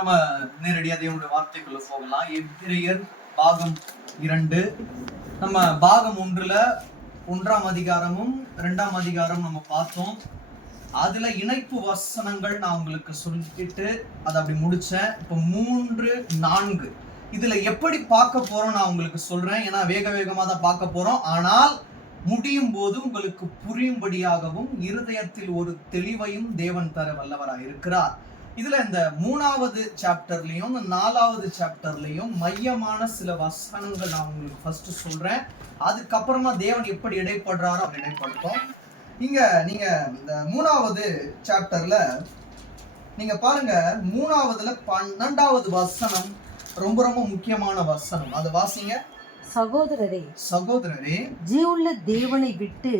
நம்ம நேரடியாக தேவனுடைய வார்த்தைக்குள்ள போகலாம். எபிரேயர் பாகம் 2. நம்ம பாகம் 1ல 1ஆம் அதிகாரமும் 2ஆம் அதிகாரம் நம்ம பார்த்தோம். அதுல இணைப்பு வசனங்கள் நான் உங்களுக்கு சொல்லிட்டு அதை அப்படி முடிச்சேன். இப்போ 3, 4 இதுல எப்படி பார்க்க போறோம் நான் உங்களுக்கு சொல்றேன். ஏன்னா வேகமா தான் பார்க்க போறோம். ஆனால் முடியும் போது உங்களுக்கு புரியும்படியாகவும் இருதயத்தில் ஒரு தெளிவையும் தேவன் தர வல்லவராக இருக்கிறார். இதுல இந்த 3வது சாப்டர்லயும் 4வது சாப்டர்லயும் மையமான சில வசனங்கள் நான் உங்களுக்கு ஃபர்ஸ்ட் சொல்றேன். அதுக்கப்புறமா தேவன் எப்படி இடைப்படுறாரோ அவர் இடைப்படுத்தோம். இங்க நீங்க இந்த 3வது சாப்டர்ல நீங்க பாருங்க, 3வதுல 12வது வசனம் ரொம்ப ரொம்ப முக்கியமான வசனம். அது வாசிங்க. சகோதரரே ஜீவனுள்ள தேவனை விட்டு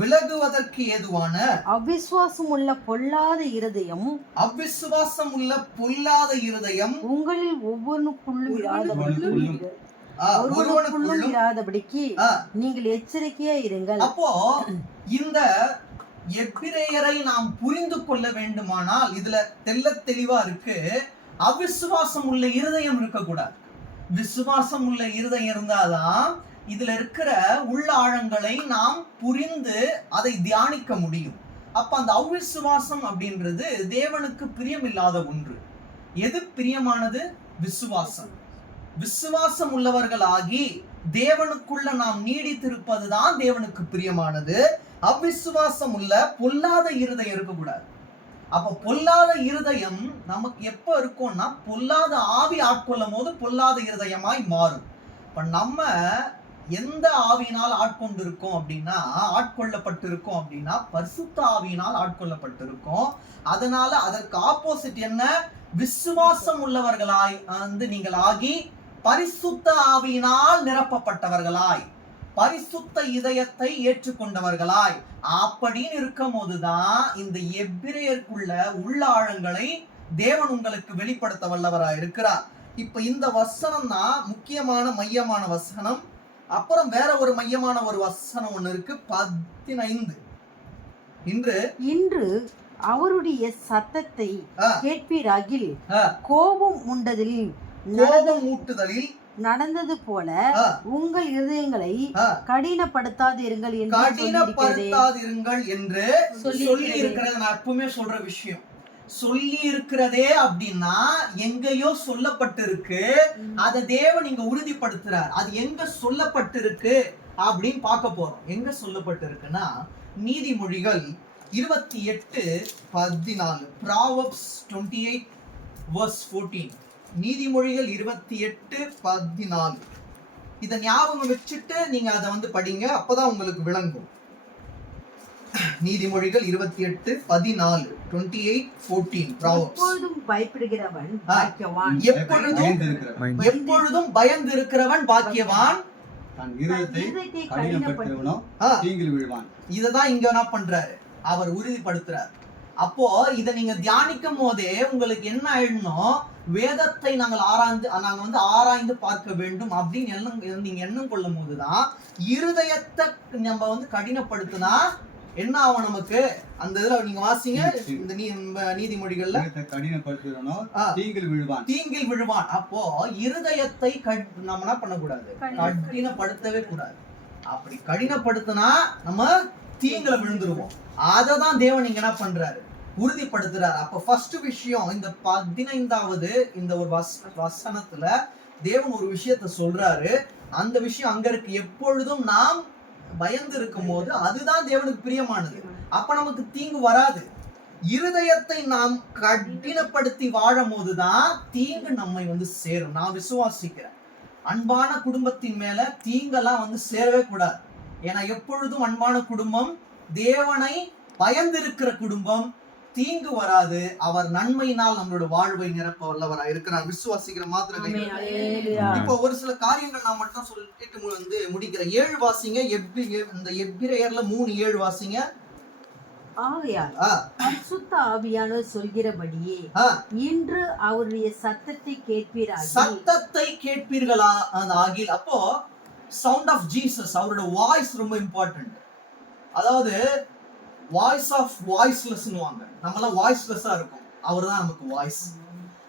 விலகுவதற்கு ஏதுவான அவிசுவாசம் உள்ள பொல்லாத இருதயம் உங்களில் ஒவ்வொருக்குள்ளும் இராதபடிக்கு நீங்கள் எச்சரிக்கையா இருங்கள். அப்போ இந்த எபிரேயரை நாம் புரிந்து கொள்ள வேண்டுமானால் இதுல தெளிவா இருக்கு, அவிசுவாசம் உள்ள இருதயம் இருக்கக்கூடாது. விசுவாசம் உள்ள இருதயம் இருந்தாதான் இதுல இருக்கிற உள்ள ஆழங்களை நாம் புரிந்து அதை தியானிக்க முடியும். அப்ப அந்த அவிசுவாசம் அப்படின்றது தேவனுக்கு பிரியமில்லாத ஒன்று. எது பிரியமானது? விசுவாசம். விசுவாசம் உள்ளவர்களாகி தேவனுக்குள்ள நாம் நீடித்திருப்பதுதான் தேவனுக்கு பிரியமானது. அவிசுவாசம் உள்ள பொல்லாத இருதயம் இருக்கக்கூடாது. அப்ப பொல்லாத இருதயம் நமக்கு எப்ப இருக்கும்னா, பொல்லாத ஆவி ஆட்கொள்ளும் போது பொல்லாத இருதயமாய் மாறும். இப்ப நம்ம எந்த ஆவியினால் ஆட்கொண்டிருக்கோம் அப்படின்னா, ஆட்கொள்ளப்பட்டிருக்கோம் அப்படின்னா பரிசுத்த ஆவியினால் ஆட்கொள்ளப்பட்டிருக்கோம். அதனால அதற்கு ஆப்போசிட் என்ன? விசுவாசம் உள்ளவர்களாய் நீங்கள் ஆகி பரிசுத்த ஆவியினால் நிரப்பப்பட்டவர்களாய், பரிசுத்த இதயத்தை ஏற்றுக்கொண்டவர்களாய் அப்படின்னு இருக்கும் போதுதான் இந்த எபிரேயருக்குள்ள உள்ள ஆழங்களை தேவன் உங்களுக்கு வெளிப்படுத்த வல்லவராய் இருக்கிறார். இப்ப இந்த வசனம் தான் முக்கியமான மையமான வசனம். அப்புறம் வேற ஒரு மையமான ஒரு வசனம் ஒண்ணு இருக்கு, 15. இன்று அவருடைய சத்தத்தை கேட்பீராகில் கோபம் ஊட்டுதலில் நடந்தது போல உங்கள் இருதயங்களை கடினப்படுத்தாதிருங்கள் என்று சொல்லி இருக்கிறது. நான் எப்பவுமே சொல்ற விஷயம், சொல்லி இருக்கிறதே அப்படின்னா எங்கேயோ சொல்லப்பட்டிருக்கு. அதை தேவன் இங்க உறுதிப்படுத்துறார். அது எங்க சொல்லப்பட்டிருக்கு அப்படின்னு பார்க்க போறோம். எங்க சொல்லப்பட்டிருக்குன்னா நீதிமொழிகள் 28:14, Proverbs 28:14. நீதிமொழிகள் 28:14. இதை ஞாபகம் வச்சுட்டு நீங்க அதை படிங்க, அப்பதான் உங்களுக்கு விளங்கும். நீதிமொழிகள் 28:14, 28:14 Proverbs. எப்பொழுதும் பயந்து இருக்கிறவன் பாக்கியவான், இததான் இங்க என்ன பண்றாரு, அவர் உறுதிப்படுத்துறார். அப்போ இதை நீங்க தியானிக்கும் போதே உங்களுக்கு என்ன ஆயிடணும், வேதத்தை நாங்க ஆராய்ந்து பார்க்க வேண்டும் அப்படின்னு நீங்க எண்ணம் கொள்ளும் போதுதான் இருதயத்தை நம்ம கடினப்படுத்தினா என்ன ஆகும் நமக்கு. அந்த இதுல நீங்க வாசிங்க, இந்த நீதிமொழிகள்ல தீங்கில் விழுவான். அப்போ இருதயத்தை நம்ம என்ன பண்ணக்கூடாது, கடினப்படுத்தவே கூடாது. அப்படி கடினப்படுத்தினா நம்ம தீங்குல விழுந்துருவோம். அததான் தேவன் இங்க என்ன பண்றாரு, உறுதிப்படுத்துறாரு. அப்ப ஃபர்ஸ்ட் விஷயம், இந்த 15வது இந்த ஒரு வசனத்துல தேவன் ஒரு விஷயத்த சொல்றாரு. அந்த விஷயம் அங்க இருக்கு, எப்பொழுதும் நாம் பயந்து இருக்கும் போது அதுதான் தேவனுக்கு பிரியமானது. அப்ப நமக்கு தீங்கு வராது. இருதயத்தை நாம் கடினப்படுத்தி வாழும் போதுதான் தீங்கு நம்மை சேரும். நான் விசுவாசிக்கிறேன், அன்பான குடும்பத்தின் மேல தீங்கெல்லாம் சேரவே கூடாது. ஏன்னா எப்பொழுதும் அன்பான குடும்பம், தேவனை பயந்திருக்கிற குடும்பம், தீங்கு வராது. அவர் நன்மையினால் நம்மளோட வாழ்வை நிரப்ப வல்லவராக இருக்கிறார். விசுவாசிக்கிற மாத்திரம். இப்போ ஒரு சில காரியங்கள் நான் மட்டும் சொல்லிட்டு முடிக்கிறேன். 7 வாசிங்க. இந்த எபிரேயர்ல 3:7 வாசிங்க. ஆகையால் பரிசுத்த ஆவியானவர் சொல்கிறபடியே இன்று அவருடைய சத்தத்தை கேட்பீர்களா அந்த ஆகில். அப்போ சவுண்ட் ஆஃப் ஜீசஸ், அவரோட வாய்ஸ் ரொம்ப இம்பார்ட்டன்ட். அதாவது வாய்ஸ் ஆஃப் வாய்ஸ்லெஸ்னுவாங்க. நம்மலாம் வாய்ஸ்லெஸ்ஸா இருக்கும், அவர் தான் நமக்கு வாய்ஸ்.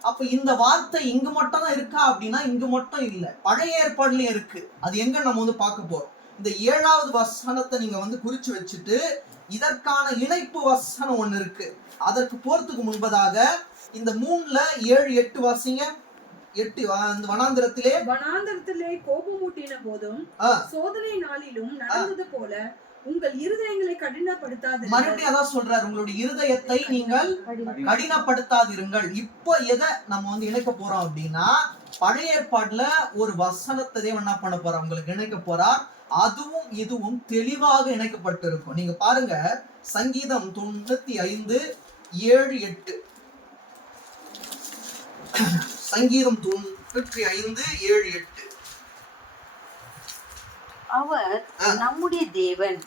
அப்ப இந்த வார்த்தை இங்கு மட்டும் தான் இருக்கா அப்படின்னா இங்கு மட்டும் இல்லை, பழைய ஏற்பாடுலயும் இருக்கு. அது எங்க நம்ம வந்து பார்க்க போறோம். இந்த 7வது வசனத்தை நீங்க குறிச்சு வச்சுட்டு இதற்கான இணைப்பு வசனம் ஒண்ணு இருக்கு. அதற்கு போறதுக்கு முன்பதாக இந்த 3ல 7, 8 வாசிங்க. 8 வனாந்திரத்திலே கோபமூட்டின போதும் சோதனை நாளிலும் நடந்தது போல உங்கள் இருதயங்களை கடினப்படுத்தாது. மறுபடியும் அதான் சொல்றாரு, உங்களுடைய இருதயத்தை நீங்கள் கடினப்படுத்தாதிருங்கள். இப்போ எதை நம்ம இணைக்க போறோம் அப்படின்னா பழைய ஏற்பாடுல ஒரு வசனத்தை தேவன் என்ன பண்ண போறோம், உங்களுக்கு இணைக்க போறார். அதுவும் இதுவும் தெளிவாக இணைக்கப்பட்டிருக்கும். நீங்க பாருங்க, சங்கீதம் 95, 7, 8. சங்கீதம் 95, 7, 8. அவர் நம்முடைய தேவன்,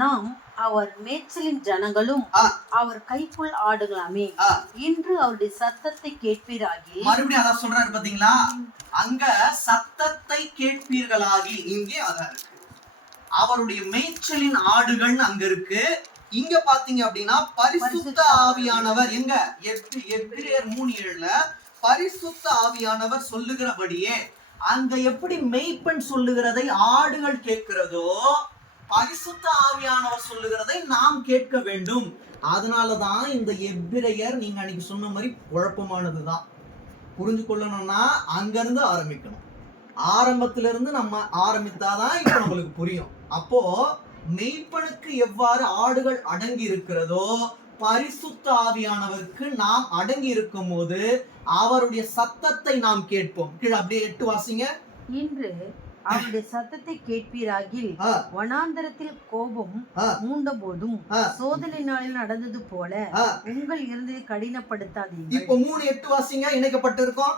நாம் அவர் மேய்ச்சலின் ஜனங்களும் அவர் கைக்குள் ஆடுகளாமே. இன்று அவருடைய சத்தத்தை கேட்பீராகி. மறுபடியும் அதான் சொல்றாரு பாத்தீங்களா, அங்க சத்தத்தை கேட்பீர்களாகி, இங்கே அதான் இருக்கு. அவருடைய மேய்ச்சலின் ஆடுகள் அங்க இருக்கு. இங்க பாத்தீங்க அப்படின்னா பரிசுத்த ஆவியானவர் எங்க, எபிரேயர் 3:7ல பரிசுத்த ஆவியானவர் சொல்லுகிறபடியே, அங்க எப்படி மெய்ப்பெண் சொல்லுகிறதை ஆடுகள் கேட்கிறதோ பரிசுத்த ஆவியானவர் சொல்லுகிறதை நாம் கேட்க வேண்டும். அதனாலதான் இந்த எபிரேயர் நீங்க அன்னைக்கு சொன்ன மாதிரி குழப்பமானதுதான். புரிஞ்சு கொள்ளணும்னா அங்க இருந்து ஆரம்பிக்கணும். ஆரம்பத்திலிருந்து நம்ம ஆரம்பித்தாதான் இப்ப நம்மளுக்கு புரியும். அப்போ மெய்ப்பனுக்கு எவ்வாறு ஆடுகள் அடங்கி இருக்கிறதோ பரிசுத்த ஆவியானவருக்கு நாம் அடங்கி இருக்கும் போது அவருடைய சத்தத்தை நாம் கேட்போம். கீழே அப்படியே 8 வாசிங்க. இன்று அவருடைய சத்தத்தை கேட்பீராகில் வனாந்தரத்தில் கோபம் மூண்ட போதும் சோதனை நாளில் நடந்தது போல உங்கள் இருந்ததை கடினப்படுத்தாதீர்கள். இப்போ 3:8 வாசிங்க, இணைக்கப்பட்டிருக்கோம்.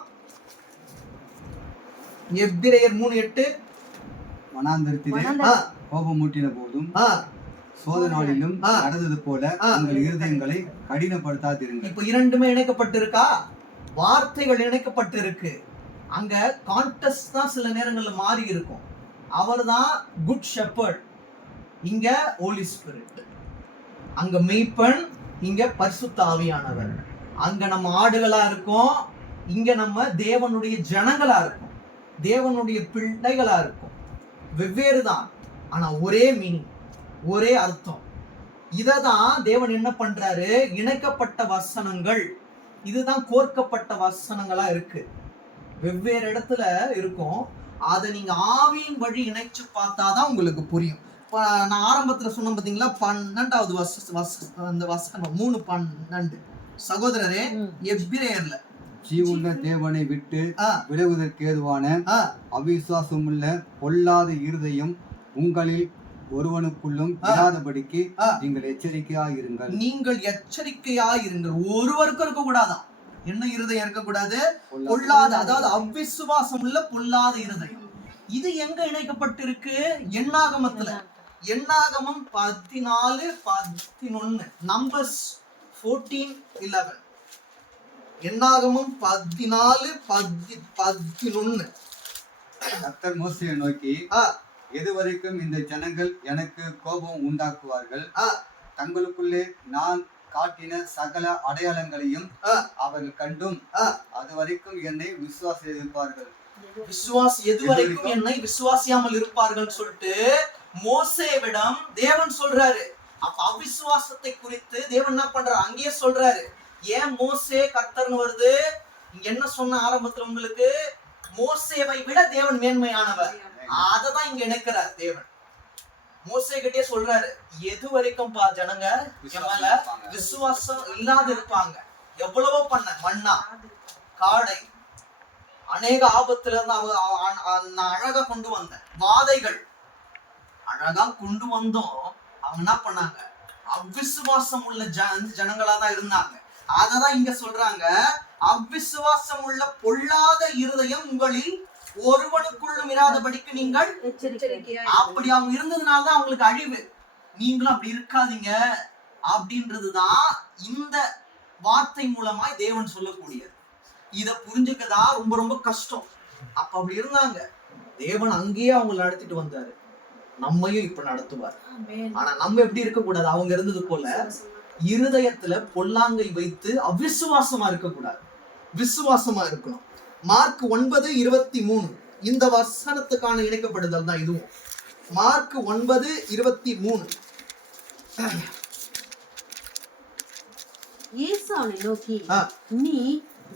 எபிரேயர் 3:8. வனாந்தரத்திலே கோபம் மூட்டின போதும் சோதனை நாளிலும் நடந்தது போல உங்கள் இருதயங்களை கடினப்படுத்தாதீர்கள். இப்போ இரண்டுமே இணைக்கப்பட்டிருக்கா, வார்த்தைகள் இணைக்கப்பட்டிருக்கு. அங்க கான்டெக்ஸ்ட் தான் சில நேரங்கள்ல மாறி இருக்கும். அவர் தான் குட் ஷெப்பர்ட், இங்க ஹோலி ஸ்பிரிட். அங்க மெய்ப்பன், இங்க பரிசுத்த ஆவியானவர். அங்க நம்ம ஆடுகளா இருக்கோம், இங்க நம்ம தேவனுடைய ஜனங்களா இருக்கும், தேவனுடைய பிள்ளைகளா இருக்கும். வெவ்வேறு தான், ஆனா ஒரே மீனிங், ஒரே அர்த்தம். இததான் தேவன் என்ன பண்றாரு, இணைக்கப்பட்ட வசனங்கள், இதுதான் கோர்க்கப்பட்ட வசனங்களா இருக்கு. வெவ்வேறு இடத்துல இருக்கும். அதை நீங்க ஆவியின் வழி இணைச்சு பார்த்தாதான் உங்களுக்கு புரியும். நான் ஆரம்பத்துல சொன்ன பாத்தீங்களா, 12வது அந்த வசனம் 3:12. சகோதரரே, எபிரேயர்ல ஜீவுள்ள தேவனை விட்டு விலகுவதற்கு ஏதுவான அவிசுவாசமுள்ள பொல்லாத இருதயம் உங்களில் ஒருவனுக்குள்ளும் இராதபடிக்கு நீங்கள் எச்சரிக்கையாயிருங்கள். நீங்கள் எச்சரிக்கையாயிருங்கள். ஒருவருக்கும் இருக்க கூடாதான். என்ன இருதயம் இருக்கக்கூடாது? பொல்லாத, அதாவது அவிசுவாசம் உள்ள பொல்லாத இருதயம். இது எங்க இணைக்கப்பட்டிருக்கு? எண்ணாகமத்துல. எண்ணாகமம் 14:11. நம்பர்ஸ் 14:11. எண்ணாகமம் 14:11. கர்த்தர் மோசேயை நோக்கி, எதுவரைக்கும் இந்த ஜனங்கள் எனக்கு கோபம் உண்டாக்குவார்கள்? தங்களுக்குள்ளே நான் காட்டின சகல அடையாளங்களையும் அவர்கள் கண்டும் அதுவரைக்கும் என்னை விசுவாசிப்பார்கள். எதுவரைக்கும் என்னை விசுவாசியாமல் இருப்பார்கள் சொல்லிட்டு மோசேவிடம் தேவன் சொல்றாரு. அப்ப அவிசுவாசத்தை குறித்து தேவன் என்ன பண்றாரு, அங்கேயே சொல்றாரு. ஏன் மோசே கர்த்தர்னு வருது? என்ன சொன்ன ஆரம்பத்துல உங்களுக்கு, மோசேவை விட தேவன் மேன்மையானவர். அததான் இங்க இணைக்கிறார் தேவன். மோசே கிட்டே சொல்றாரு, எது வரைக்கும் ஜனங்க என் மேல விசுவாசம் இல்லாத இருப்பாங்க. எவ்வளவோ பண்ண, மண்ணா காடை அநேக ஆபத்துல இருந்து நான் அழகா கொண்டு வந்தேன், வாதைகள் அழகா கொண்டு வந்தோம். அவங்க என்ன பண்ணாங்க, அவ்விசுவாசம் உள்ள ஜனங்களாதான் இருந்தாங்க. அததான் இங்க சொல்றாங்க, அவ்விசுவாசம் உள்ள பொல்லாத இருதயம் உங்களில் ஒருவனுக்குள்ளும் இராதபடிக்கு நீங்கள் எச்சரிக்கையா. அப்படி அவங்க இருந்ததுனாலதான் அவங்களுக்கு அழிவு. நீங்களும் அப்படி இருக்காதீங்க அப்படின்றதுதான் இந்த வார்த்தை மூலமாய் தேவன் சொல்லக்கூடியது. இத புரிஞ்சுக்கதா ரொம்ப ரொம்ப கஷ்டம். அப்ப அப்படி இருந்தாங்க. தேவன் அங்கேயே அவங்களை நடத்திட்டு வந்தாரு. நம்மையும் இப்ப நடத்துவார். ஆனா நம்ம எப்படி இருக்க கூடாது? அவங்க இருந்தது போல இருதயத்துல பொல்லாங்கை வைத்து அவிசுவாசமா இருக்க கூடாது, விசுவாசமா இருக்கணும். மார்க் 9:23 இந்த வசனத்துக்கான இணைக்கப்படுதல் தான் இதுவும். மார்க் 9:23. இயேசு அவனை நோக்கி, நீ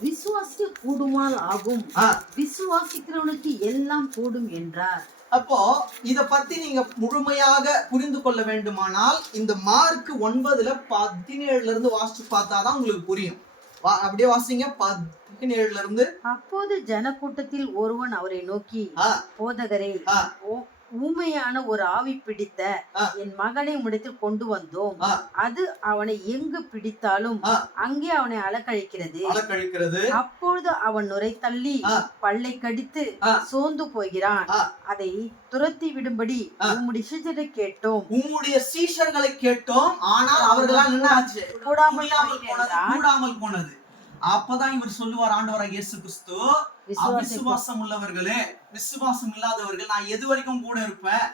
விசுவாசிக்க கூடுமானால் ஆகும், விசுவாசிக்கிறவனுக்கு எல்லாம் கூடும் என்றார். அப்போ இத பத்தி நீங்க முழுமையாக புரிந்து கொள்ள வேண்டுமானால் இந்த மார்க் 9:17 இருந்து வாசிச்சு பார்த்தாதான் உங்களுக்கு புரியும். அப்படியே வாசிங்க 17. அப்போது ஜனக்கூட்டத்தில் ஒருவன் அவரை நோக்கி, போதகரே, ஊமையான ஒரு ஆவி பிடித்த என் மகனை உம்மிடத்தில் கொண்டு வந்தோம். அது அவனை எங்கு பிடித்தாலும் அங்கே அவனை அலக்கழிக்கிறது. அப்பொழுது அவன் நுரை தள்ளி பல்லை கடித்து சோர்ந்து போகிறான். அதை துரத்தி விடும்படி உம்முடைய சீஷரை கேட்டோம். உம்முடைய சீஷர்களை கேட்டோம், ஆனால் அவர்களால் என்ன ஆச்சு? கூடாமல் போனது. அப்பதான் இவர் சொல்லுவார், ஆண்டவராகிய இயேசு கிறிஸ்து, அவிசுவாசம் உள்ளவர்களே, விசுவாசம் இல்லாதவர்கள், நான் எது வரைக்கும் கூட இருப்பேன்?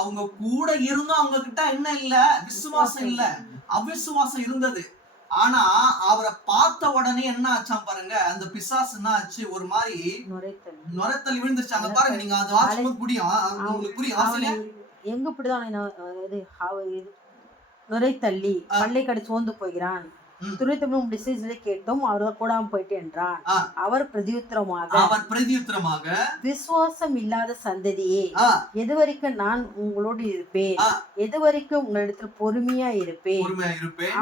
அவங்க கூட இருந்தும் அவங்க கிட்ட என்ன இல்ல? விசுவாசம் இல்ல, அவிசுவாசம் இருந்தது. ஆனா அவரை பார்த்த உடனே என்ன ஆச்சாம் பாருங்க, அந்த பிசாசு என்ன ஆச்சு? ஒரு மாதிரி நுரைத்தள்ளி விழுந்துருச்சு. அங்க பாருங்க, நீங்க அது வாசிக்கும் புரியும், உங்களுக்கு புரியும். எங்க இப்படிதான் நுரை தள்ளி பல்லை கடி சோர்ந்து போகிறான். கேட்டோம், அவர்கள் கூடாம போயிட்டு என்றான். அவர் பிரதியுத்தரமாக, விசுவாசம் இல்லாத சந்ததியே, எதுவரைக்கும் நான் உங்களோடு இருப்பேன்? எதுவரைக்கும் உங்களிடத்தில் பொறுமையா இருப்பேன்?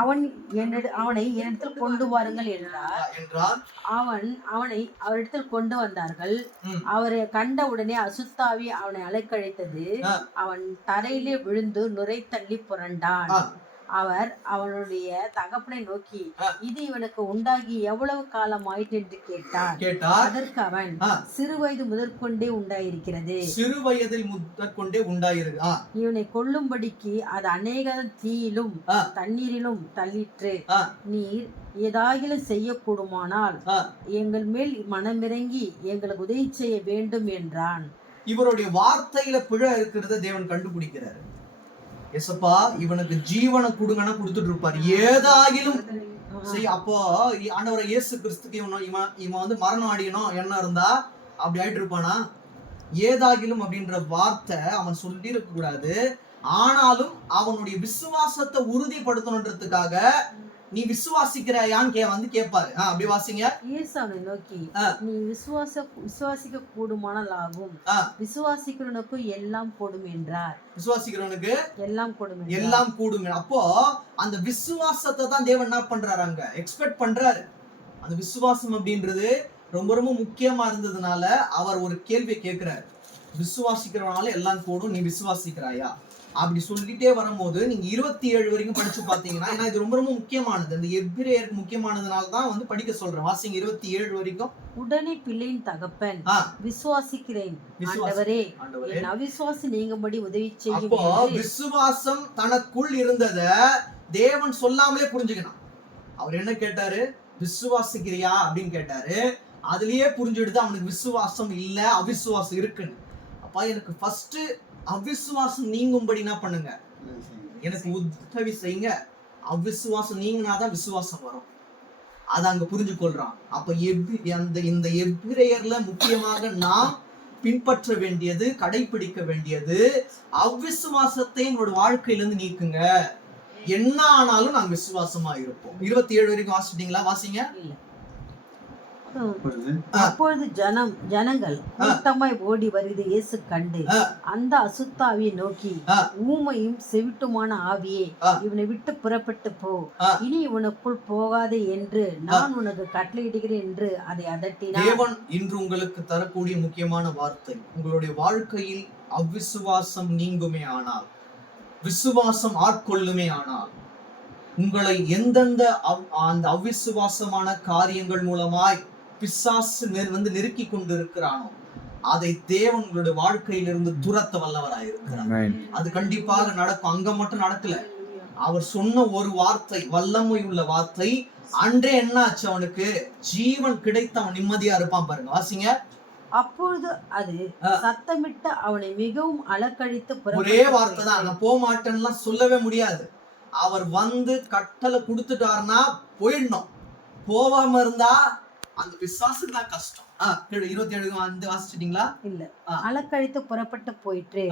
அவனை என்னிடத்தில் கொண்டு வாருங்கள் என்றார். அவனை அவரிடத்தில் கொண்டு வந்தார்கள். அவரை கண்ட உடனே அசுத்தாவி அவனை அலைக்கழித்தது. அவன் தரையிலே விழுந்து நுரை தள்ளி புரண்டான். அவர் அவனுடைய தகப்பனை நோக்கி, இது இவனுக்கு உண்டாகி எவ்வளவு காலம் ஆயிற்று என்று கேட்டார். அதற்கு அவன், சிறு வயது முதற்கொண்டே உண்டாயிருக்கிறது. சிறு வயதில் முதற்கொண்டே உண்டாயிருக்கு. இவனை கொல்லும்படிக்கு அது அநேக தீயிலும் தண்ணீரிலும் தள்ளிற்று. நீர் ஏதாகிலும் செய்யக்கூடுமானால் எங்கள் மேல் மனமிறங்கி எங்களுக்கு உதவி செய்ய வேண்டும் என்றான். இவருடைய வார்த்தையில பிழை இருக்கிறத தேவன் கண்டுபிடிக்கிறாரு. எசப்பா, இவனுக்கு ஜீவனை கொடுங்கன்னா கொடுத்துட்டு இருப்பாரு, ஏதாகிலும் சரி. அப்போ ஆண்டவரை இயேசு கிறிஸ்துக்கு இவன் வந்து மரணம் அடையணும் என்ன இருந்தா அப்படி ஆயிட்டு இருப்பானா? ஏதாகிலும் அப்படின்ற வார்த்தை அவன் சொல்லிருக்க கூடாது. ஆனாலும் அவனுடைய விசுவாசத்தை உறுதிப்படுத்தணுன்றதுக்காக, நீ விசுவாசிக்கிறாயான்னு வந்து கேட்பாரு. அப்படி வாசிங்க. இயேசுவை நோக்கி, நீ விசுவாசிக்க கூடுமானால் ஆகும், விசுவாசிக்கிறவனுக்கு எல்லாம் கூடும் என்றார். விசுவாசிக்கிறவனுக்கு எல்லாம் கூடும். அப்போ அந்த விசுவாசத்தை தான் தேவன் என்ன பண்றாரு? அங்க எக்ஸ்பெக்ட் பண்றாரு. அந்த விசுவாசம் அப்படின்றது ரொம்ப ரொம்ப முக்கியமா இருந்ததுனால அவர் ஒரு கேள்வியை கேட்கிறாரு, விசுவாசிக்கிறவனால எல்லாம் கூடும், நீ விசுவாசிக்கிறாயா? அப்படி சொல்லிட்டே வரும்போது நீங்க 27 வரைக்கும் படிச்சு பாத்தீங்கன்னா, ஏன்னா இது ரொம்ப ரொம்ப முக்கியமானது, இந்த எபிரேயருக்கு முக்கியமானதுனால தான் வந்து படிக்க சொல்றேன். வாசிங்க 27 வரைக்கும். உடனே பிள்ளையின் தகப்பன், விசுவாசிக்கிறேன் ஆண்டவரே, என் அவிசுவாசம் நீங்கும்படி உதவி செய்யும். அப்போ விசுவாசம் தனக்குள் இருந்தத தேவன் சொல்லாமலே புரிஞ்சுக்கணும். அவர் என்ன கேட்டாரு? விசுவாசிக்கிறியா அப்படின்னு கேட்டாரு. அதுலயே புரிஞ்சுடுது அவனுக்கு விசுவாசம் இல்ல, அவிசுவாசம் இருக்குன்னு. அப்பா, எனக்கு ஃபர்ஸ்ட் அவிசுவாசம் நீங்கும்படி என்ன பண்ணுங்க, எனக்கு உதவி செய்யுங்க. அவிசுவாசம் நீங்கினாதான் விசுவாசம் வரும். அதை அங்க புரிஞ்சு கொள்றான். அப்ப இந்த எபிரேயர்ல முக்கியமாக நாம் பின்பற்ற வேண்டியது, கடைபிடிக்க வேண்டியது, அவிசுவாசத்தை எங்களோட வாழ்க்கையிலிருந்து நீக்குங்க. என்ன ஆனாலும் நாங்க விசுவாசமா இருப்போம். 27 வரைக்கும் வாசிட்டீங்களா? வாசிங்க. அப்பொழுது ஜனங்கள் கூட்டமாய் ஓடி வருகிறது இயேசு கண்டு அந்த அசுத்தாவியை நோக்கி, ஊமையும் செவிட்டுமான ஆவியே, இவனை விட்டு புறப்பட்டு போ, இனி இவனுக்குள் போகாதே என்று நான் உனக்கு கட்டளையிடுகிறேன் என்று அதை அதட்டினார். தேவன் இன்று உங்களுக்கு தரக்கூடிய முக்கியமான வார்த்தை, உங்களுடைய வாழ்க்கையில் அவிசுவாசம் நீங்குமே ஆனால், விசுவாசம் ஆட்கொள்ளுமே ஆனால், உங்களை எந்தெந்த அந்த அவிசுவாசமான காரியங்கள் மூலமாய் பிசாசு வந்து நெருக்கி கொண்டு இருக்கிறானோ அதை தேவன் உங்களுடைய வாழ்க்கையிலிருந்து துரத்த வல்லவராயிருக்கிறார். அது கண்டிப்பாக நடக்கும். அங்க மட்டும் நடக்கல, அவர் சொன்ன ஒரு வார்த்தை, வல்லமை உள்ள வார்த்தை, அன்றே என்ன ஆச்சு? அவனுக்கு ஜீவன் கிடைத்த அவன் நிம்மதியா இருப்பான். பாருங்க, வாசிங்க. அப்பொழுது அது சத்தமிட்டு அவனை மிகவும் அலக்கழித்து ஒரே வார்த்தை தான், நான் போக மாட்டேன்னு சொல்லவே முடியாது. அவர் வந்து கட்டளை கொடுத்துட்டாருன்னா போயிடணும். போவாம இருந்தா அந்த விசுவாசம் தான் கஷ்டம். 27 வாசிச்சிட்டீங்களா? இல்ல. அலக்கழித்து புறப்பட்டு போயிற்று.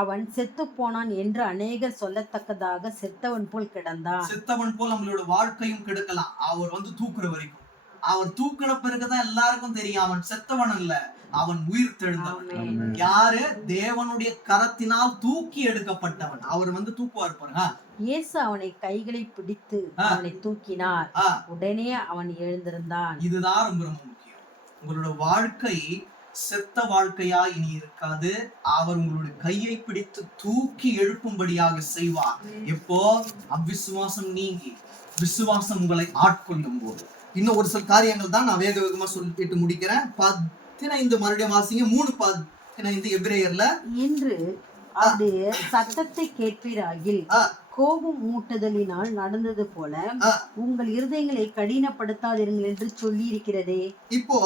அவன் செத்து போனான் என்று அநேகர் சொல்லத்தக்கதாக செத்தவன் போல் கிடந்தான். செத்தவன் போல் நம்மளோட வாழ்க்கையும் கெடுக்கலாம். அவர் வந்து தூக்குற வரைக்கும், அவர் தூக்கின பிறகுதான் எல்லாருக்கும் தெரியும் அவன் செத்தவன் இல்ல, அவன் உயிர் தெழுந்தவன். யாரு? தேவனுடைய கரத்தினால் தூக்கி எடுக்கப்பட்டவன். அவர் வந்து தூக்குவார் பாருங்க. இயேசு அவனை கைகளை பிடித்து அவனை தூக்கினார். உடனே அவன் எழுந்திருந்தான். இதுதான் ரொம்ப ரொம்ப முக்கியம். உங்களோட வாழ்க்கை செத்த வாழ்க்கையா இனி இருக்காது. அவர் உங்களுடைய கையை பிடித்து தூக்கி எழுப்பும்படியாக செய்வார். எப்போ? அவ்விசுவாசம் நீங்கி விசுவாசம் உங்களை ஆட்கொள்ளும் போது. இன்னும் ஒரு சில காரியங்கள் தான் நான் வேக வேகமா சொல்லிட்டு முடிக்கிறேன். 15 மறுபடியும் வாசிங்க. 3:15 எபிரேயர்ல. என்று அவருடைய சத்தத்தை கேட்பீராகில் கோபம் மூட்டுதலினால் நடந்தது போல உங்கள் இருதயங்களை கடினப்படுத்தாதீர்கள் என்று சொல்லி இருக்கிறதே. இப்போ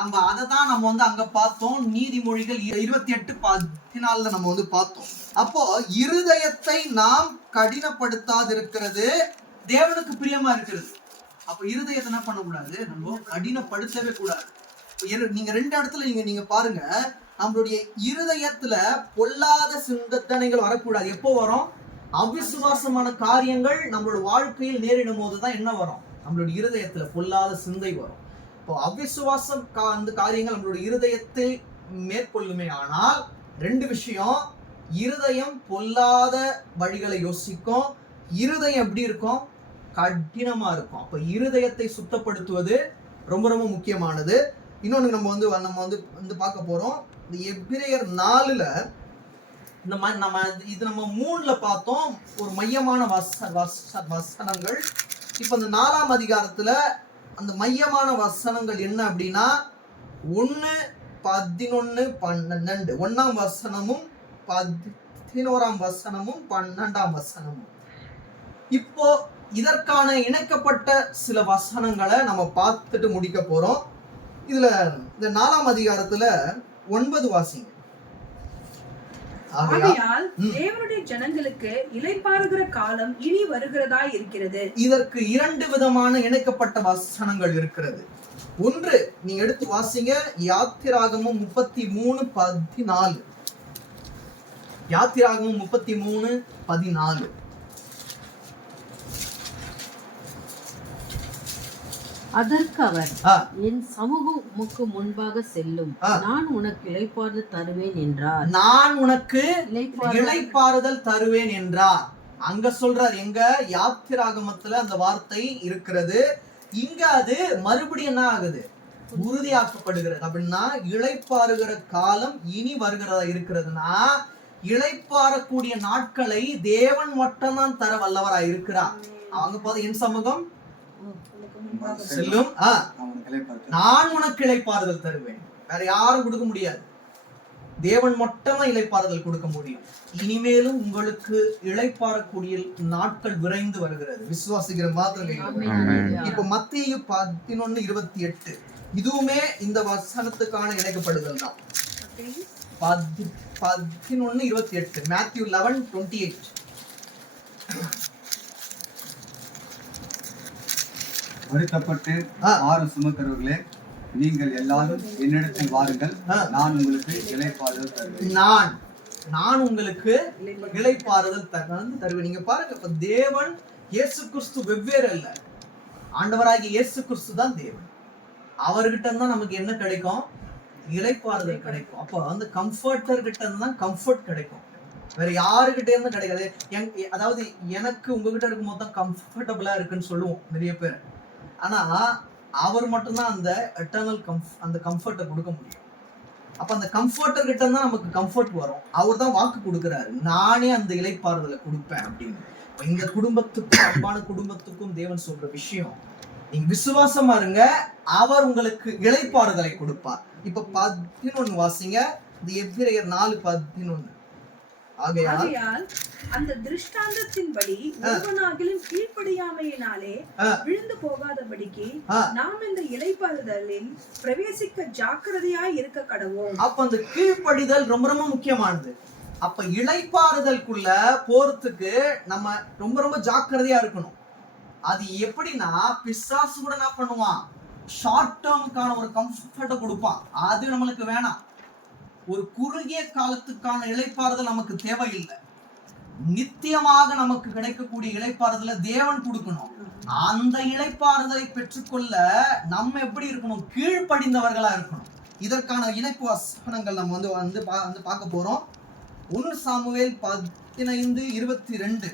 நம்ம அததான் நம்ம வந்து அங்க பார்த்தோம். நீதிமொழிகள் 28:14 நம்ம வந்து பார்த்தோம். அப்போ இருதயத்தை நாம் கடினப்படுத்தாதிருக்கிறது தேவனுக்கு பிரியமா இருக்கிறது. அப்ப இருதயத்தை என்ன பண்ணக்கூடாது? நம்ம கடினப்படுத்தவே கூடாது. நீங்க 2 இடத்துல நீங்க பாருங்க, நம்மளுடைய இருதயத்துல பொல்லாத சிந்தனைகள் வரக்கூடாது. எப்போ வரும்? அவிசுவாசமான காரியங்கள் நம்மளோட வாழ்க்கையில் நேரிடும் போதுதான் என்ன வரும்? நம்மளுடைய இருதயத்துல பொல்லாத சிந்தை வரும். இப்போ அவிசுவாசம் அந்த காரியங்கள் நம்மளுடைய இருதயத்தை மேற்கொள்ளுமே. ஆனால் 2 விஷயம், இருதயம் பொல்லாத வழிகளை யோசிக்கும், இருதயம் எப்படி இருக்கும்? கடினமா இருக்கும். அப்ப இருதயத்தை சுத்தப்படுத்துவது ரொம்ப ரொம்ப முக்கியமானது. இன்னொன்னு நம்ம வந்து பார்க்க போறோம். இந்த எபிரேயர் 4ல நம்ம 3ல பார்த்தோம் ஒரு மையமான வசனங்கள். இப்ப இந்த 4ஆம் அதிகாரத்துல அந்த மையமான வசனங்கள் என்ன அப்படின்னா 1, 11, 12. 1ஆம் வசனமும் 11ஆம் வசனமும் 12ஆம் வசனமும். இப்போ இதற்கான இணைக்கப்பட்ட சில வசனங்களை நம்ம பார்த்துட்டு முடிக்க போறோம். இதுல இந்த 4ஆம் அதிகாரத்துல 9 வாசிங்க. ஆகையால் தேவனுடைய ஜனங்களுக்கு இளைப்பாறுகிற காலம் இனி வருகிறதா இருக்கிறது. இதற்கு 2 விதமான இணைக்கப்பட்ட வசனங்கள் இருக்கிறது. ஒன்று நீங்க எடுத்து வாசிங்க, யாத்திராகமம் 33:14. யாத்திராகமம் 33:14. அதற்கு அவர், என் சமூகமுக்கு முன்பாக செல்லும், நான் உனக்கு இளைப்பாறுதல் தருவேன் என்றார். நான் உனக்கு இளைப்பாறுதல் தருவேன் என்றார். அங்க சொல்றார். எங்க? யாத்திராகமத்துல அந்த வார்த்தை இருக்கிறது. இங்க அது மறுபடியும் என்ன ஆகுது? உறுதியாக்கப்படுகிறது. அப்படின்னா இளைப்பாறுகிற காலம் இனி வருகிறதா இருக்கிறதுனா, இளைப்பாறக்கூடிய நாட்களை தேவன் மட்டும்தான் தர வல்லவரா இருக்கிறார். அவங்க போது என் சமூகம் செல்லும், நான் உனக்கு இளைப்பாறுதல் தருவேன். வேற யாரும் கொடுக்க முடியாது. தேவன் மட்டும்தான் இளைப்பாறுதல் கொடுக்க முடியும். இனிமேலும் உங்களுக்கு இளைப்பாறக்கூடிய நாட்கள் விரைந்து வருகிறது. விசுவாசிக்கிற மாத்திரம். இப்ப மத்தேயு 11:28 இதுவுமே இந்த வசனத்துக்கான இணைக்கப்படுதல் தான். 11:28 Matthew 11:28. வருத்தப்பட்டு பாரம் சுமக்கிறவர்களே, நீங்கள் எல்லாரும் என்னிடத்தில் வாருங்கள், நான் உங்களுக்கு இளைப்பாறுதல் தருவேன். நான் உங்களுக்கு இளைப்பாறுதல் தருவேன். நீங்க பாருங்க, இப்ப தேவன் இயேசு கிறிஸ்து வெவ்வேறு அல்ல. ஆண்டவராகிய இயேசு கிறிஸ்து தான் தேவன். அவர்கிட்ட இருந்தா நமக்கு என்ன கிடைக்கும்? இளைப்பாறுதல் கிடைக்கும். அப்போ அந்த கம்ஃபர்டர் கிட்ட இருந்தா கம்ஃபர்ட் கிடைக்கும். வேற யாருகிட்ட இருந்து கிடைக்காது. அதாவது எனக்கு உங்ககிட்ட இருக்கும் போது தான் கம்ஃபர்டபுளா இருக்குன்னு சொல்லுவோம் நிறைய பேர். ஆனா அவர் மட்டும்தான் அந்த எட்டர்னல் அந்த கம்ஃபர்ட்டை கொடுக்க முடியும். அப்ப அந்த கம்ஃபர்டர் கிட்ட தான் நமக்கு கம்ஃபர்ட் வரும். அவர் தான் வாக்கு கொடுக்கிறாரு, நானே அந்த இளைப்பாறுதலை கொடுப்பேன் அப்படின்னு. இந்த குடும்பத்துக்கும் அன்பான குடும்பத்துக்கும் தேவன் சொல்ற விஷயம், நீங்க விசுவாசமா இருங்க, அவர் உங்களுக்கு இளைப்பாறுதலை கொடுப்பார். இப்ப 11 வாசிங்க. இந்த எபிரேயர் 4:11. ஆகையால் அந்த திருஷ்டாந்தத்தின்படி ஒருவனாகிலும் கீழ்ப்படியாமையினாலே விழுந்து போகாதபடிக்கு நாம் இந்த இளைப்பாறுதலில் பிரவேசிக்க ஜாக்கிரதையாய் இருக்க கடவோம். அப்ப அந்த கீழ்ப்படிதல் ரொம்ப ரொம்ப முக்கியமானது. அப்ப இளைப்பாறுதலுக்குள்ள போறதுக்கு நம்ம ரொம்ப ரொம்ப ஜாக்கிரதையா இருக்கணும். அது எப்படின்னா, பிசாசு கூட என்ன பண்ணுவான், ஷார்ட் டேர்முக்கான ஒரு கம்ஃபர்ட்டை கொடுப்பான். அது நம்மளுக்கு வேணாம். ஒரு குறுகிய காலத்துக்கான இளைப்பாறுதல் நமக்கு தேவையில்லை. நித்தியமாக நமக்கு கிடைக்கக்கூடிய இளைப்பாறுதலை தேவன் கொடுக்கணும். அந்த இளைப்பாறுதலை பெற்றுக்கொள்ள நம்ம எப்படி இருக்கணும், கீழ்ப்படிந்தவர்களா இருக்கணும். இதற்கான இணைப்பு வசனங்கள் நம்ம வந்து பார்க்க போறோம். 1 சாமுவேல் 15:22.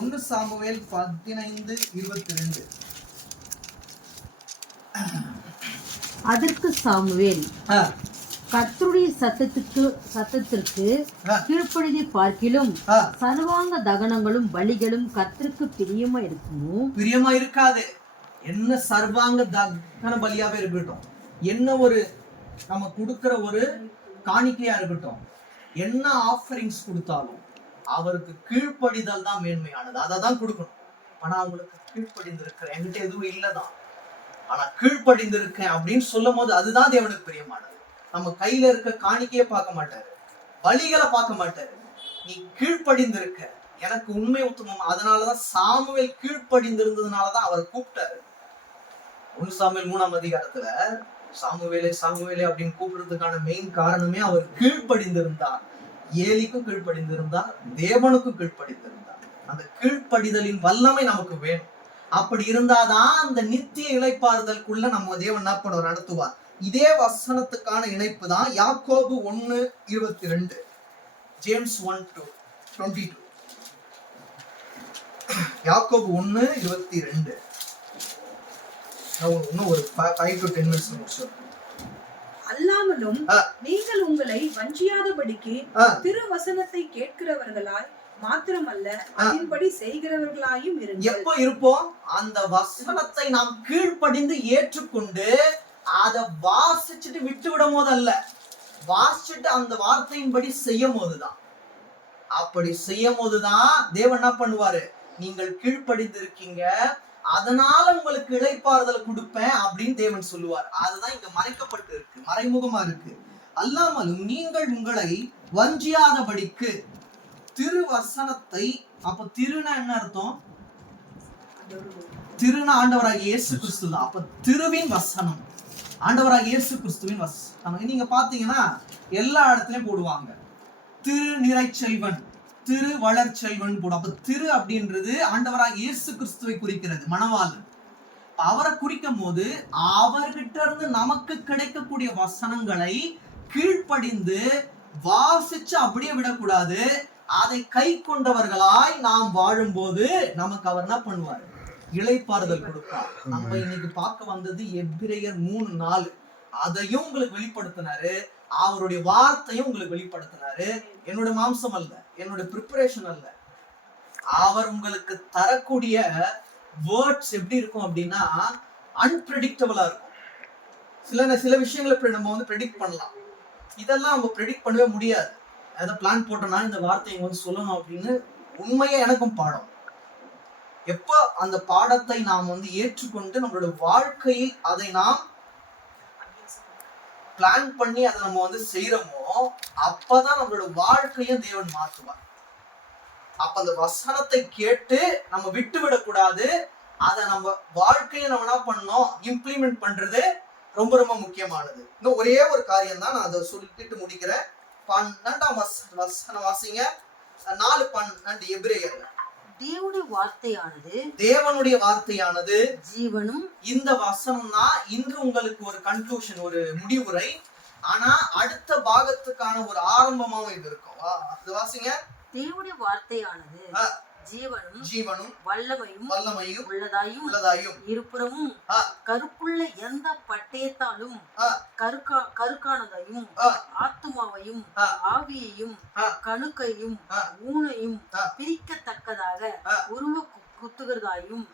1 சாமுவேல் 15:22. அதற்கு சாமுவேல், கர்த்தருடைய சத்தத்திற்கு கீழ்ப்படிதை பார்க்கிலும் சர்வாங்க தகனங்களும் பலிகளும் கர்த்தருக்கு பிரியமா இருக்குமோ? பிரியமா இருக்காது. என்ன சர்வாங்க தகன பலியாவே இருக்கட்டும், என்ன ஒரு நம்ம கொடுக்கிற ஒரு காணிக்கையா இருக்கட்டும், என்ன ஆஃபரிங்ஸ் கொடுத்தாலும் அவருக்கு கீழ்ப்படிதல் தான் மேன்மையானது. அதை தான் கொடுக்கணும். ஆனா அவங்களுக்கு கீழ்ப்படிந்திருக்கிற, என்கிட்ட எதுவும் இல்லதான் ஆனா கீழ்ப்படிந்திருக்கேன் அப்படின்னு சொல்லும் போது அதுதான் தேவனுக்கு பிரியமானது. நம்ம கையில இருக்க காணிக்கையே பார்க்க மாட்டாரு, பலிகளை பார்க்க மாட்டாரு. நீ கீழ்ப்படிந்திருக்க, எனக்கு உண்மை உத்தமம். அதனாலதான் சாமுவேல் கீழ்ப்படிந்திருந்ததுனாலதான் அவர் கூப்பிட்டாரு. 1 சாமுவேல் 3ஆம் அதிகாரத்துல சாமுவேலே சாமுவேலே அப்படின்னு கூப்பிடுறதுக்கான மெயின் காரணமே அவர் கீழ்ப்படிந்திருந்தார். ஏலிக்கும் கீழ்ப்படிந்திருந்தார், தேவனுக்கும் கீழ்ப்படிந்திருந்தார். அந்த கீழ்ப்படிதலின் வல்லமை நமக்கு வேணும். அப்படி இருந்தாதான் அந்த நித்திய இளைப்பாறுதலுக்குள்ள நம்ம தேவன் என்ன பண்ணுவார், நடத்துவார். இதே வசனத்துக்கான இணைப்பு தான் யாக்கோபு 1:22. ஜேம்ஸ் 1:22. யாக்கோபு 1:22. இன்னும் ஒரு 5 to 10 minutes முடிச்சோம். அல்லாமலும் நீங்கள் உங்களை வஞ்சியாதபடிக்கு திருவசனத்தை கேட்கிறவர்களாய் மாத்திரமல்ல, அதன்படி செய்கிறவர்களாயும் இருங்கள். எப்போ இருப்போம், அந்த வசனத்தை நாம் கீழ்ப்படிந்து ஏற்றுக்கொண்டு அதை வாசிச்சுட்டு விட்டு விடும் போதல்ல, வாசிச்சுட்டு அந்த வார்த்தையின்படி செய்யும் போதுதான். அப்படி செய்யும் போதுதான் தேவன் என்ன பண்ணுவாரு, நீங்கள் கீழ்ப்படிந்து இருக்கீங்க, அதனால உங்களுக்கு இளைப்பாறுதல் கொடுப்பேன் அப்படின்னு தேவன் சொல்லுவார். அதுதான் இங்க மறைக்கப்பட்டு இருக்கு, மறைமுகமா இருக்கு. அல்லாமலும் நீங்கள் உங்களை வஞ்சியாதபடிக்கு திருவசனத்தை, அப்ப திருனா என்ன அர்த்தம், திருனா ஆண்டவராகிய இயேசு கிறிஸ்து தான். அப்ப திருவின் வசனம், ஆண்டவராகிய இயேசு கிறிஸ்துவின் வசனம். நீங்க பாத்தீங்கன்னா எல்லா இடத்துலயும் போடுவாங்க திரு நிறைச்செல்வன், திரு வளர்ச்செல்வன் போடும். அப்ப திரு அப்படின்றது ஆண்டவராகிய இயேசு கிறிஸ்துவை குறிக்கிறது, மணவாளன். அவரை குறிக்கும் போது அவர்கிட்ட இருந்து நமக்கு கிடைக்கக்கூடிய வசனங்களை கீழ்ப்படிந்து வாசிச்சு அப்படியே விடக்கூடாது. அதை கை கொண்டவர்களாய் நாம் வாழும்போது நமக்கு அவர் என்ன பண்ணுவார், இளைப்பாறுதல் கொடுப்பார். நம்ம இன்னைக்கு பார்க்க வந்தது எபிரேயர் 3:4. அதையும் உங்களுக்கு வெளிப்படுத்தினாரு, அவருடைய வார்த்தையும் உங்களுக்கு வெளிப்படுத்தினாரு. என்னோட மாம்சம் அல்ல, என்னோட ப்ரிப்பரேஷன் அல்ல, அவர் உங்களுக்கு தரக்கூடிய வேர்ட்ஸ் எப்படி இருக்கும் அப்படின்னா அன்பிரடிக்டபிளா இருக்கும். சில விஷயங்களை நம்ம வந்து ப்ரெடிக்ட் பண்ணலாம், இதெல்லாம் நம்ம ப்ரெடிக்ட் பண்ணவே முடியாது. அதை பிளான் போட்டோம்னா இந்த வார்த்தையை வந்து சொல்லணும் அப்படின்னு உண்மையா எனக்கும் பாடம். எப்ப அந்த பாடத்தை நாம் வந்து ஏற்றுக்கொண்டு நம்மளோட வாழ்க்கையில் அதை நாம் பிளான் பண்ணி அதை நம்ம வந்து செய்யறோமோ, அப்பதான் நம்மளோட வாழ்க்கையை தேவன் மாற்றுவார். அப்ப அந்த வசனத்தை கேட்டு நம்ம விட்டு விடக்கூடாது. அதை நம்ம வாழ்க்கையை நம்ம என்ன பண்ணணும், இம்ப்ளிமெண்ட் பண்றது ரொம்ப ரொம்ப முக்கியமானது. இன்னும் ஒரே ஒரு காரியம் தான், நான் அதை சொல்லிட்டு முடிக்கிறேன். 12ஆம் வசனம் வாசிங்க. 4:12 எபிரேயர். தேவனுடைய வார்த்தையானது ஜீவனும். இந்த வசனம் தான் இன்று உங்களுக்கு ஒரு கன்க்ளூஷன், ஒரு முடிவுரை. ஆனா அடுத்த பாகத்துக்கான ஒரு ஆரம்பமாவும் இது இருக்கும். அது வாசிங்க. தேவனுடைய வார்த்தையானது ஜீவனும் வல்லமையும் உள்ளதாயும் இருபுறமும் கருப்புள்ள எந்த பட்டயத்தாலும் கருக்கானதையும் ஆத்துமாவையும் ஆவியையும் கணுக்கையும் ஊனையும் பிரிக்கத்தக்கதாக உருவ குத்துகிறதாயும்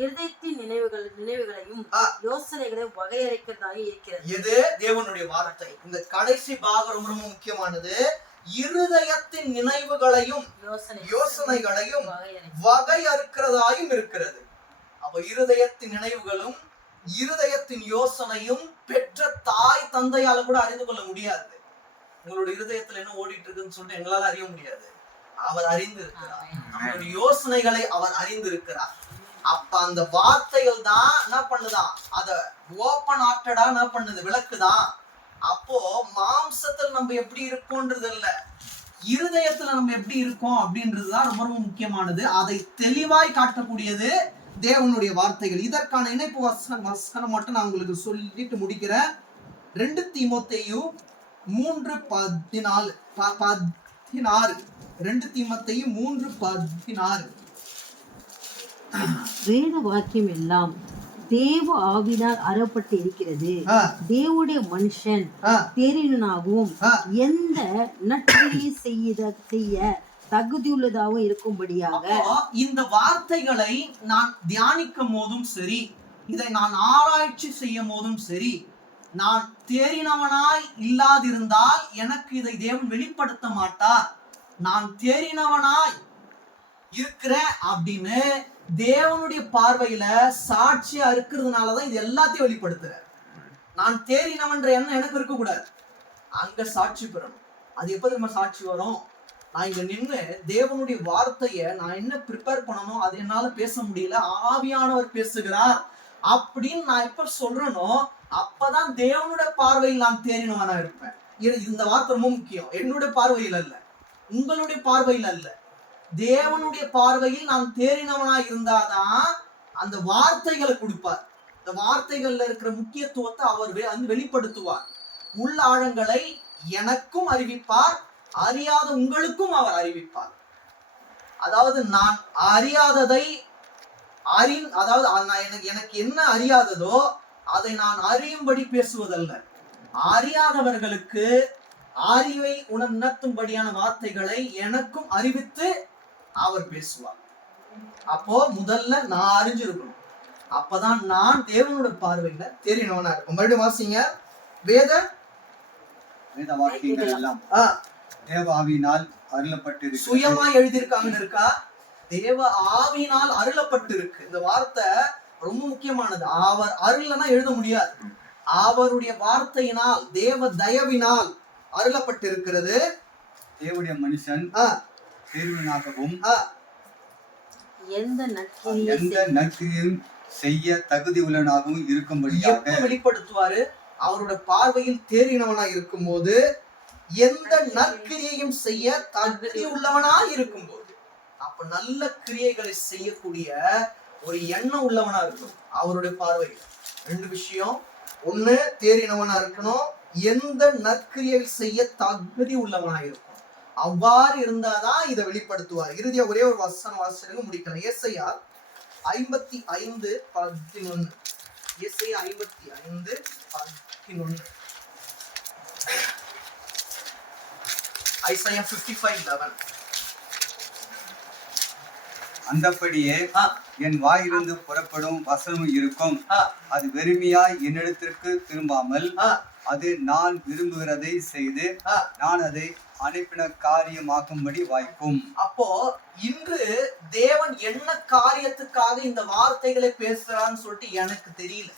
இருதயத்தின் நினைவுகளையும் யோசனைகளையும் வகையறைக்கிறதாயும் இருக்கிறது. இது தேவனுடைய வார்த்தை. இந்த கடைசி பாகம் ரொம்ப முக்கியமானது. இருதயத்தின் நினைவுகளையும் யோசனைகளையும் வகையறுக்கிறதாயும் இருக்கிறது. அப்ப இருதயத்தின் நினைவுகளும் இருதயத்தின் யோசனையும் பெற்ற தாய் தந்தையால கூட அறிந்து கொள்ள முடியாது. உங்களுடைய இருதயத்துல என்ன ஓடிட்டு இருக்குன்னு சொல்லிட்டு எங்களால அறிய முடியாது. அவர் அறிந்திருக்கிறார். நம்மளுடைய யோசனைகளை அவர் அறிந்திருக்கிறார். அப்ப அந்த வார்த்தைகள் தான் என்ன பண்ணுதான், அத ஓப்பன் ஹார்ட்டடா என்ன பண்ணுது, விளக்குதான். அப்போ மாம்சத்துல நம்ம எப்படி இருக்கோன்றது இல்ல, இருதயத்துல நம்ம எப்படி இருக்கோம் அப்படின்றதுதான் ரொம்ப ரொம்ப முக்கியமானது. அதை தெளிவாய் காட்டக்கூடியது தேவனுடைய வார்த்தைகள். இதற்கான இணைப்பு வசனம் மட்டும் நான் உங்களுக்கு சொல்லிட்டு முடிக்கிறேன். 2 தீமோத்தேயு 3:16 2 தீமோத்தேயு 3:16 வேத வாக்கியம் எல்லாம் தேவ ஆவினால் அறப்பட்டு இருக்கிறது. தேவனுடைய மனுஷன் தேறினாகவும் எந்த நற்கிரியை செய்ய தகுதியுள்ளதாகவும் இருக்கும்படியாக. இந்த வார்த்தைகளை நான் தியானிக்கும் போதும் சரி, இதை நான் ஆராய்ச்சி செய்யும் போதும் சரி, நான் தேறினவனாய் இல்லாதிருந்தால் எனக்கு இதை தேவன் வெளிப்படுத்த மாட்டார். நான் தேறினவனாய் இருக்கிறேன் அப்படின்னு தேவனுடைய பார்வையில சாட்சியா இருக்கிறதுனாலதான் இது எல்லாத்தையும் வெளிப்படுத்துறார். நான் தேறினவன்ற எண்ணம் எனக்கு இருக்க கூடாது, அங்க சாட்சி பெறணும். அது எப்ப நம்ம சாட்சி வரும், நான் இங்க நின்று தேவனுடைய வார்த்தைய நான் என்ன ப்ரிப்பேர் பண்ணணும், அது என்னால பேச முடியல, ஆவியானவர் பேசுகிறார் அப்படின்னு நான் எப்ப சொல்றேனோ அப்பதான் தேவனுடைய பார்வையில் நான் தேறினவனா இருப்பேன். இந்த வார்த்தை ரொம்ப முக்கியம். என்னுடைய பார்வையில் அல்ல, உங்களுடைய பார்வையில் அல்ல, தேவனுடைய பார்வையில் நான் தேறினவனா இருந்தாதான் அந்த வார்த்தைகளை கொடுப்பார். இந்த வார்த்தைகள்ல இருக்கிற முக்கியத்துவத்தை அவர் வந்து வெளிப்படுத்துவார். உள்ள ஆழங்களை எனக்கும் அறிவிப்பார், அறியாத உங்களுக்கும் அவர் அறிவிப்பார். அதாவது நான் அறியாததை அதாவது எனக்கு என்ன அறியாததோ அதை நான் அறியும்படி பேசுவதல்ல, அறியாதவர்களுக்கு அறிவை உணர்த்தும்படியான வார்த்தைகளை எனக்கும் அறிவித்து அவர் பேசுவார். அப்போ முதல்ல நான் அறிஞ்சிருக்கணும், அப்பதான் நான் தேவனோட பார்வையில தெரியணும்னா இருக்கும். மறுபடியும் வாசிங்க. வேத வாக்கியங்கள் எல்லாம் தேவ ஆவியினால் அருளப்பட்டு சுயமா எழுதியிருக்காங்கன்னு இருக்கா? தேவ ஆவியினால் அருளப்பட்டு இருக்கு. இந்த வார்த்தை ரொம்ப முக்கியமானது. அவர் அருளனா எழுத முடியாது. அவருடைய வார்த்தையினால் தேவ தயவினால் அருளப்பட்டு இருக்கிறது. தேவனுடைய மனுஷன் தேர்வினாகவும் எந்த நற்கிரியும் செய்ய தகுதி உள்ளவனாகவும் இருக்கும்படியாக வெளிப்படுத்துவாரு. அவரோட பார்வையில் தேறினவனா இருக்கும் போது, எந்த நற்கிரியையும் செய்ய தகுதி உள்ளவனா இருக்கும் போது, அப்ப நல்ல கிரியைகளை செய்யக்கூடிய ஒரு எண்ணம் உள்ளவனா இருக்கணும் அவருடைய பார்வையில். 2 விஷயம். ஒண்ணு, தேறினவனா இருக்கணும், எந்த நற்கிரியை செய்ய தகுதி உள்ளவனா இருக்கும். அவ்வாறு இருந்தாதான் இதை வெளிப்படுத்துவார். இறுதியா ஒரே ஒரு வாசனம் முடிக்கலாம். ஏசாயா 55:11 ஏசாயா 55:11 ஐசாயா 55:11 அந்தபடியே என் வாயிலிருந்து புறப்படும் வசனம் இருக்கும், அது வெறுமையாய் என்னிடத்திற்கு திரும்பாமல் அது நான் விரும்புகிறதை செய்து நான் அதை அனுப்பின காரியமாக்கும்படி வாய்க்கும். அப்போ இன்று தேவன் என்ன காரியத்துக்காக இந்த வார்த்தைகளை பேசுறான்னு சொல்லிட்டு எனக்கு தெரியல.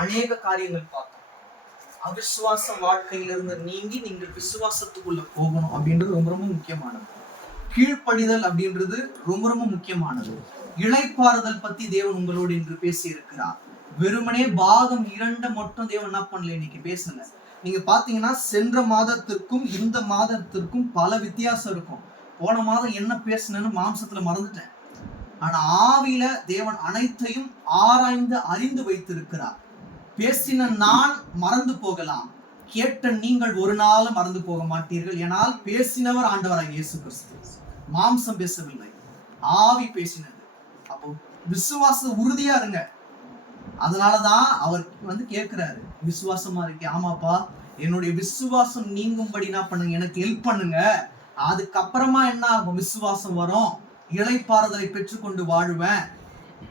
அநேக காரியங்கள் பார்த்தோம். அவிசுவாச வாழ்க்கையிலிருந்து நீங்கி நீங்கள் விசுவாசத்துக்குள்ள போகணும் அப்படின்றது ரொம்ப ரொம்ப முக்கியமானது. கீழ்ப்படிதல் அப்படின்றது ரொம்ப ரொம்ப முக்கியமானது. இளைப்பாறுதல் பத்தி தேவன் உங்களோடு இன்று பேசி இருக்கிறார். வெறுமனே பாகம் 2 மட்டும் தேவன் என்ன பண்ணல, இன்னைக்கு பேசல. நீங்க பாத்தீங்கன்னா சென்ற மாதத்திற்கும் இந்த மாதத்திற்கும் பல வித்தியாசம் இருக்கும். போன மாதம் என்ன பேசினேன்னு மாம்சத்துல மறந்துட்டேன். ஆனா ஆவியில தேவன் அனைத்தையும் ஆராய்ந்து அறிந்து வைத்திருக்கிறார். பேசின நான் மறந்து போகலாம், கேட்ட நீங்கள் ஒரு நாளும் மறந்து போக மாட்டீர்கள். ஏனால் பேசினவர் ஆண்டவராகிய இயேசு கிறிஸ்து. மாம்சம் பேசவில்லை, ஆவி பேசினது. அப்போ விசுவாச உறுதியா இருங்க. அதனாலதான் அவர் வந்து கேட்கிறாரு, விசுவாசமா இருக்கே? ஆமாப்பா, என்னுடைய விசுவாசம் நீங்கும்படி என்ன பண்ணுங்க, எனக்கு ஹெல்ப் பண்ணுங்க. அதுக்கப்புறமா என்ன ஆகும்? விசுவாசம் வரும், இளைப்பாறுதலை பெற்றுக்கொண்டு வாழுவேன்.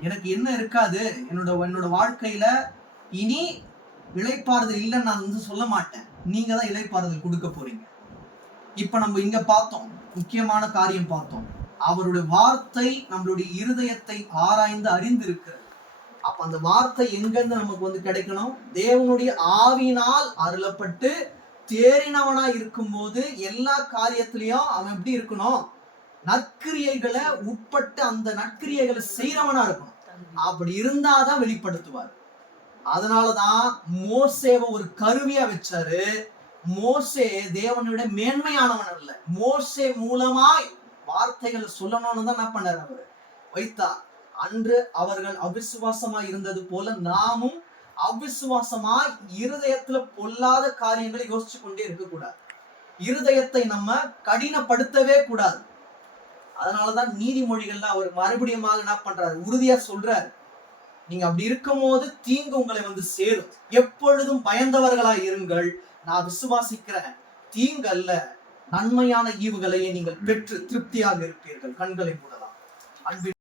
எனக்கு என்ன இருக்காது, என்னோட வாழ்க்கையில இனி இளைப்பாறுதல் இல்லைன்னு நான் வந்து சொல்ல மாட்டேன். நீங்க தான் இளைப்பாறுதல் கொடுக்க போறீங்க. இப்ப நம்ம இங்க பார்த்தோம், முக்கியமான காரியம் பார்த்தோம். அவருடைய வார்த்தை நம்மளுடைய இருதயத்தை ஆராய்ந்து அறிந்திருக்கிறது. அப்ப அந்த வார்த்தை எங்கிருந்து நமக்கு வந்து கிடைக்கணும்? தேவனுடைய ஆவியினால் அருளப்பட்டு தேறினவனா இருக்கும் போது எல்லா காரியத்திலையும் அவன் எப்படி இருக்கணும்? நற்கிரியைகளை உட்பட்டு அந்த நற்கிரியைகளை செய்யறவனா இருக்கணும். அப்படி இருந்தாதான் வெளிப்படுத்துவார். அதனாலதான் மோசேவை ஒரு கருவியா வச்சாரு. மோசே தேவனுடைய மேன்மையானவன் அல்ல, மோசே மூலமாய் வார்த்தைகளை சொல்லணும்னு தான் என்ன பண்ணாரு? அவரு வைத்தார். அன்று அவர்கள் அவிசுவாசமாய் இருந்தது போல நாமும் அவிசுவாசமாய் இருதயத்துல பொல்லாத காரியங்களை யோசிச்சு கொண்டே இருக்க கூடாது. இருதயத்தை நம்ம கடினப்படுத்தவே கூடாது. அதனாலதான் நீதிமொழிகள்ல அவர் மறுபடியும் என்ன பண்றாரு? உறுதியா சொல்றாரு, நீங்க அப்படி இருக்கும் போது தீங்கு உங்களை வந்து சேரும். எப்பொழுதும் பயந்தவர்களாய் இருங்கள். நான் விசுவாசிக்கிறேன், தீங்கு அல்ல நன்மையான ஈவுகளையே நீங்கள் பெற்று திருப்தியாக இருப்பீர்கள். கண்களை மூடலாம். அன்பின்